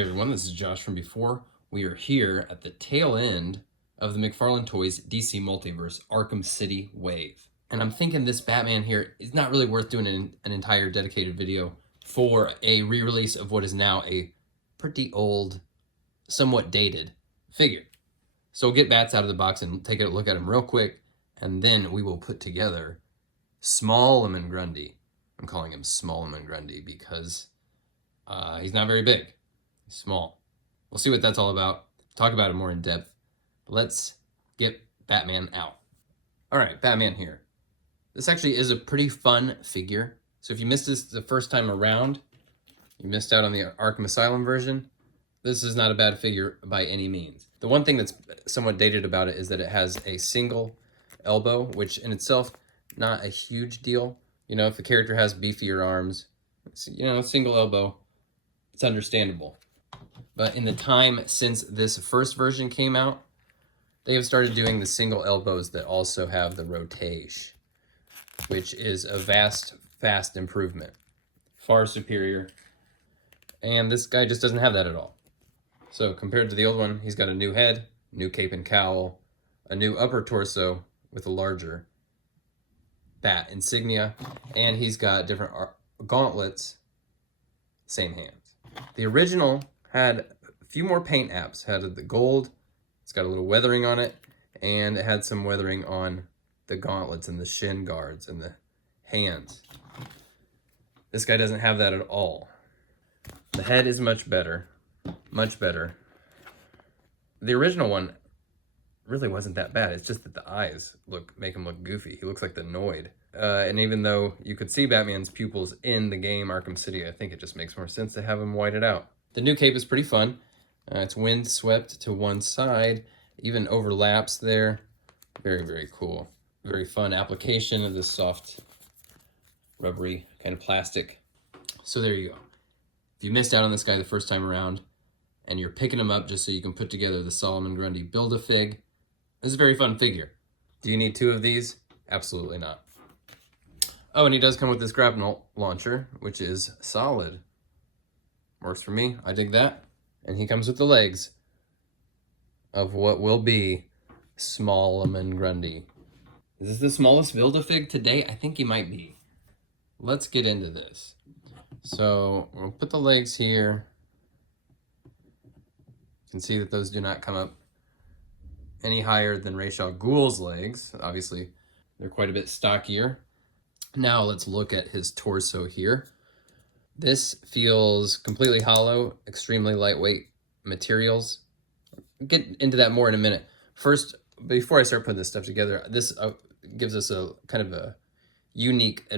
Hey everyone, this is Josh from before. We are here at the tail end of the McFarlane Toys DC Multiverse Arkham City wave. And I'm thinking this Batman here is not really worth doing an entire dedicated video for a re-release of what is now a pretty old, somewhat dated figure. So we'll get Bats out of the box and take a look at him real quick, and then we will put together Smallman Grundy. I'm calling him Smallman Grundy because he's not very big. Small. We'll see what that's all about. Talk about it more in depth. Let's get Batman out. All right, Batman here. This actually is a pretty fun figure. So if you missed this the first time around, you missed out on the Arkham Asylum version, this is not a bad figure by any means. The one thing that's somewhat dated about it is that it has a single elbow, which in itself, not a huge deal. You know, if the character has beefier arms, single elbow, it's understandable. But in the time since this first version came out, they have started doing the single elbows that also have the rotation, which is a vast improvement. Far superior. And this guy just doesn't have that at all. So compared to the old one, he's got a new head, new cape and cowl, a new upper torso with a larger bat insignia, and he's got different gauntlets, same hands. The original had a few more paint apps. Had the gold, it's got a little weathering on it, and it had some weathering on the gauntlets and the shin guards and the hands. This guy doesn't have that at all. The head is much better, much better. The original one really wasn't that bad. It's just that the eyes make him look goofy. He looks like the Noid. And even though you could see Batman's pupils in the game Arkham City, I think it just makes more sense to have him whited out. The new cape is pretty fun. It's wind swept to one side, even overlaps there. Very, very cool. Very fun application of this soft, rubbery kind of plastic. So there you go. If you missed out on this guy the first time around, and you're picking him up just so you can put together the Smallman Grundy Build-A-Fig, this is a very fun figure. Do you need two of these? Absolutely not. Oh, and he does come with this grapnel launcher, which is solid. Works for me. I dig that. And he comes with the legs of what will be Smallman Grundy. Is this the smallest Build-A-Fig today? I think he might be. Let's get into this. So we'll put the legs here. You can see that those do not come up any higher than Ra's al Ghul's legs. Obviously, they're quite a bit stockier. Now let's look at his torso here. This feels completely hollow, extremely lightweight materials. I'll get into that more in a minute. First, before I start putting this stuff together, this gives us a kind of a unique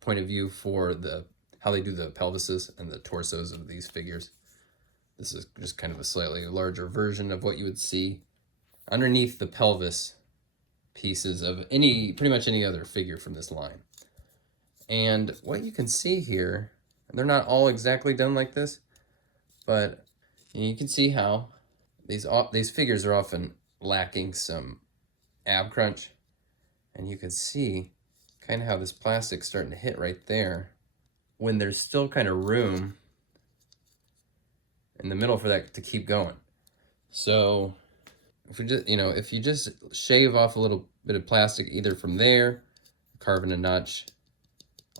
point of view for how they do the pelvises and the torsos of these figures. This is just kind of a slightly larger version of what you would see underneath the pelvis pieces of pretty much any other figure from this line. And what you can see here, and they're not all exactly done like this, but you can see how these figures are often lacking some ab crunch, and you can see kind of how this plastic's starting to hit right there when there's still kind of room in the middle for that to keep going. So if you just shave off a little bit of plastic either from there, carving a notch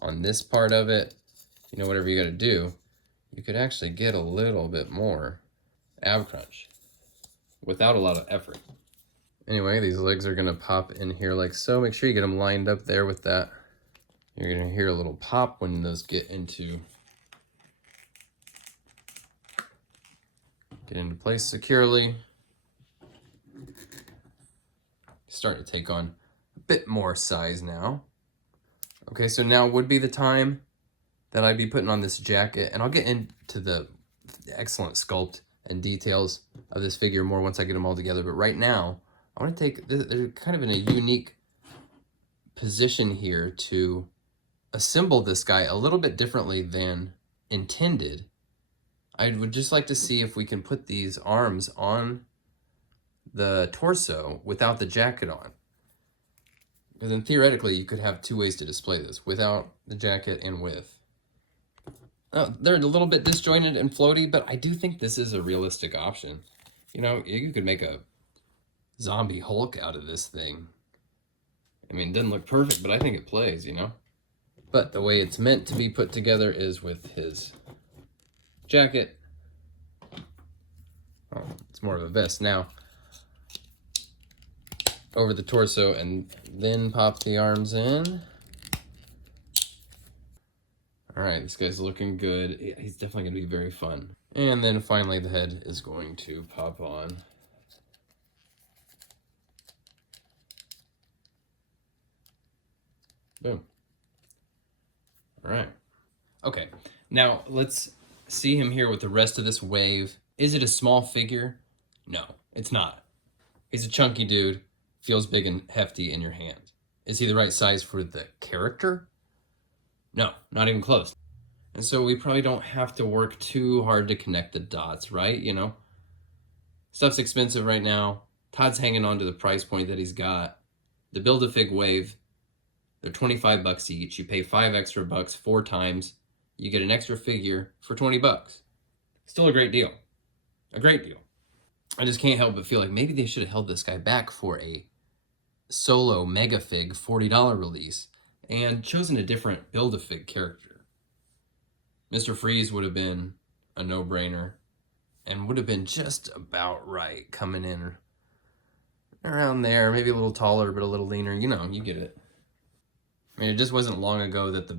on this part of it, whatever you got to do, you could actually get a little bit more ab crunch without a lot of effort. Anyway, these legs are going to pop in here like so. Make sure you get them lined up there with that. You're going to hear a little pop when those get into place securely. Starting to take on a bit more size now. Okay, so now would be the time that I'd be putting on this jacket, and I'll get into the excellent sculpt and details of this figure more once I get them all together. But right now, I want to take, they're kind of in a unique position here to assemble this guy a little bit differently than intended. I would just like to see if we can put these arms on the torso without the jacket on. Because then theoretically, you could have two ways to display this, without the jacket and with. They're a little bit disjointed and floaty, but I do think this is a realistic option. You know, you could make a zombie Hulk out of this thing. I mean, it doesn't look perfect, but I think it plays, you know? But the way it's meant to be put together is with his jacket. Oh, it's more of a vest now. Over the torso, and then pop the arms in. All right, this guy's looking good. He's definitely gonna be very fun. And then finally the head is going to pop on. Boom. All right. Okay, now let's see him here with the rest of this wave. Is it a small figure? No, it's not. He's a chunky dude, feels big and hefty in your hand. Is he the right size for the character? No, not even close. And so we probably don't have to work too hard to connect the dots, right? You know, stuff's expensive right now. Todd's hanging on to the price point that he's got. The Build-A-Fig wave, they're 25 bucks each. You pay 5 extra bucks 4 times. You get an extra figure for 20 bucks. Still a great deal. A great deal. I just can't help but feel like maybe they should have held this guy back for a solo Mega Fig $40 release and chosen a different Build-A-Fig character. Mr. Freeze would have been a no-brainer and would have been just about right, coming in around there, maybe a little taller but a little leaner. You know, you get it. I mean, it just wasn't long ago that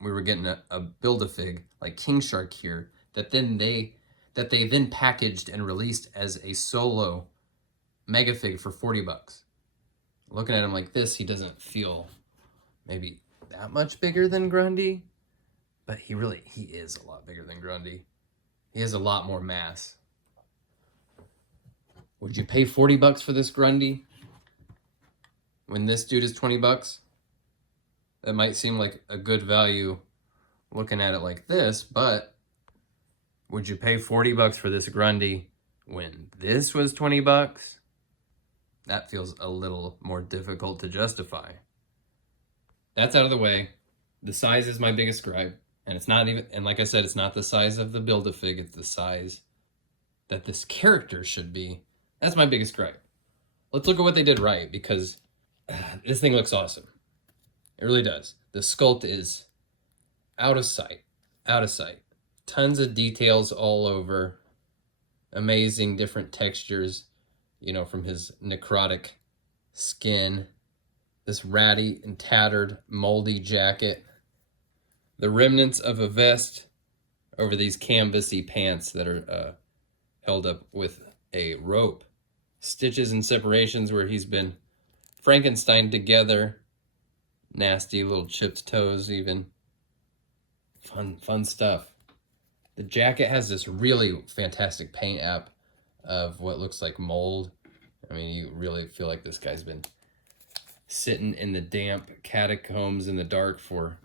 we were getting a Build-A-Fig like King Shark here that they then packaged and released as a solo Mega Fig for 40 bucks. Looking at him like this, he doesn't feel maybe that much bigger than Grundy, but he is a lot bigger than Grundy. He has a lot more mass. Would you pay 40 bucks for this Grundy when this dude is 20 bucks? That might seem like a good value looking at it like this, but would you pay 40 bucks for this Grundy when this was 20 bucks? That feels a little more difficult to justify. That's out of the way. The size is my biggest gripe. And it's not even, and like I said, it's not the size of the Build-A-Fig, it's the size that this character should be. That's my biggest gripe. Let's look at what they did right, because this thing looks awesome. It really does. The sculpt is out of sight. Out of sight. Tons of details all over. Amazing different textures, you know, from his necrotic skin. This ratty and tattered, moldy jacket. The remnants of a vest over these canvasy pants that are held up with a rope. Stitches and separations where he's been Frankenstein together. Nasty little chipped toes even. Fun stuff. The jacket has this really fantastic paint app of what looks like mold. I mean, you really feel like this guy's been sitting in the damp catacombs in the dark for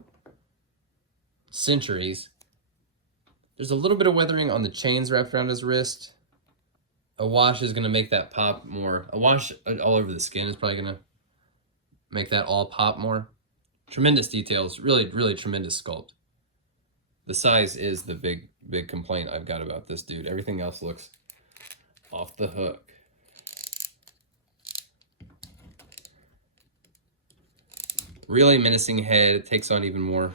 centuries. There's a little bit of weathering on the chains wrapped around his wrist. A wash is going to make that pop more. A wash all over the skin is probably going to make that all pop more. Tremendous details. Really, really tremendous sculpt. The size is the big complaint I've got about this dude. Everything else looks off the hook. Really menacing head. It takes on even more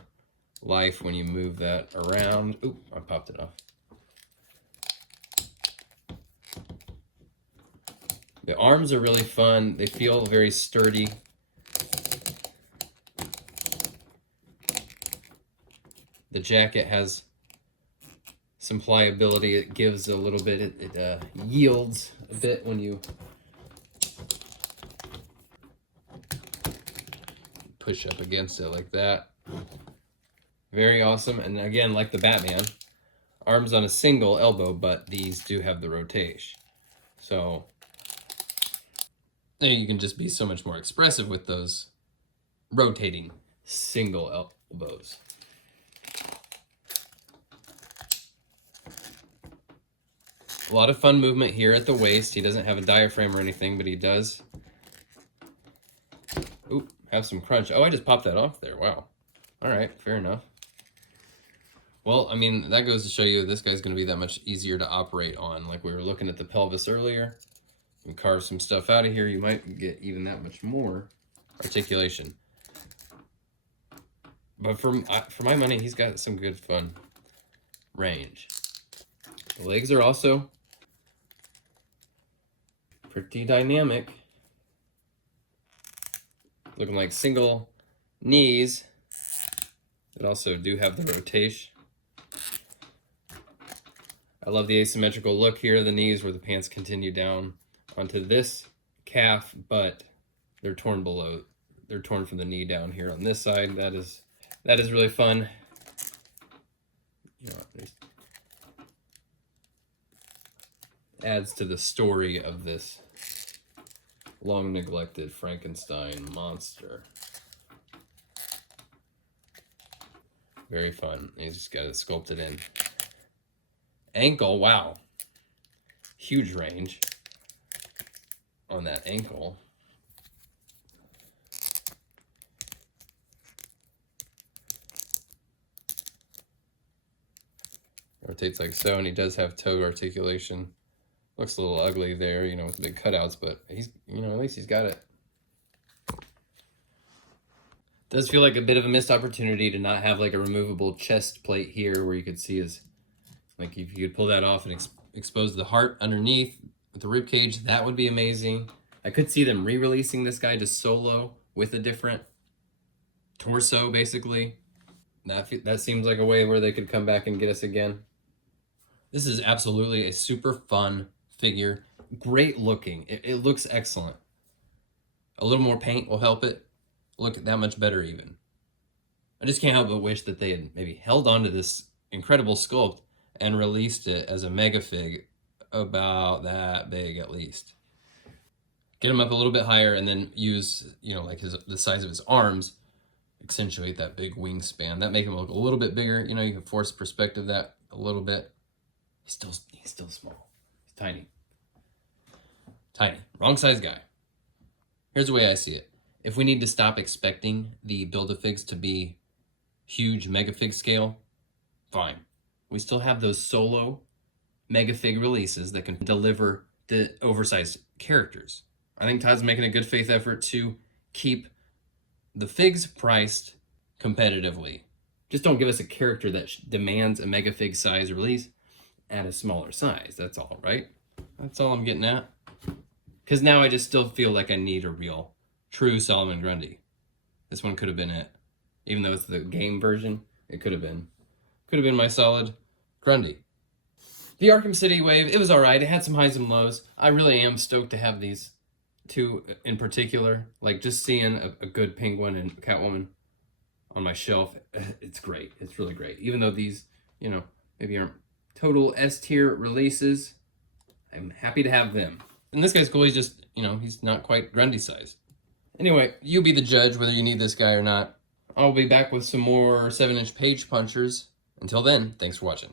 life when you move that around. Oop, I popped it off. The arms are really fun. They feel very sturdy. The jacket has some pliability. It gives a little bit, it yields a bit when you push up against it like that. Very awesome. And again, like the Batman, arms on a single elbow, but these do have the rotation. So you can just be so much more expressive with those rotating single elbows. A lot of fun movement here at the waist. He doesn't have a diaphragm or anything, but he does have some crunch. Oh, I just popped that off there. Wow. All right, fair enough. Well, I mean, that goes to show you this guy's going to be that much easier to operate on. Like we were looking at the pelvis earlier. And carve some stuff out of here, you might get even that much more articulation. But for my money, he's got some good fun range. The legs are also pretty dynamic. Looking like single knees that also do have the rotation. I love the asymmetrical look here. The knees where the pants continue down onto this calf, but they're torn below. They're torn from the knee down here on this side. That is really fun. You know, adds to the story of this long neglected Frankenstein monster. Very fun. He's just got it sculpted in. Ankle, wow. Huge range on that ankle. Rotates like so, and he does have toe articulation. Looks a little ugly there, you know, with the big cutouts, but he's, you know, at least he's got it. Does feel like a bit of a missed opportunity to not have like a removable chest plate here where you could see his, like if you could pull that off and expose the heart underneath with the rib cage, that would be amazing. I could see them re-releasing this guy just solo with a different torso, basically. That seems like a way where they could come back and get us again. This is absolutely a super fun figure. Great looking. It looks excellent. A little more paint will help it look that much better even. I just can't help but wish that they had maybe held on to this incredible sculpt and released it as a mega fig about that big at least. Get him up a little bit higher and then use, you know, like the size of his arms, accentuate that big wingspan. That make him look a little bit bigger. You know, you can force perspective that a little bit. He's still small. He's tiny. Tiny. Wrong size guy. Here's the way I see it. If we need to stop expecting the Build-A-Figs to be huge mega fig scale, fine. We still have those solo mega fig releases that can deliver the oversized characters. I think Todd's making a good faith effort to keep the figs priced competitively. Just don't give us a character that demands a mega fig size release at a smaller size. That's all, right? That's all I'm getting at. Because now I just still feel like I need a real, true Solomon Grundy. This one could have been it. Even though it's the game version, it could have been. Could have been my solid Grundy. The Arkham City wave, it was all right. It had some highs and lows. I really am stoked to have these two in particular. Like just seeing a good Penguin and Catwoman on my shelf, it's great. It's really great. Even though these, you know, maybe aren't total S-tier releases, I'm happy to have them. And this guy's cool. He's just, you know, he's not quite Grundy sized. Anyway, you be the judge whether you need this guy or not. I'll be back with some more 7-inch page punchers. Until then, thanks for watching.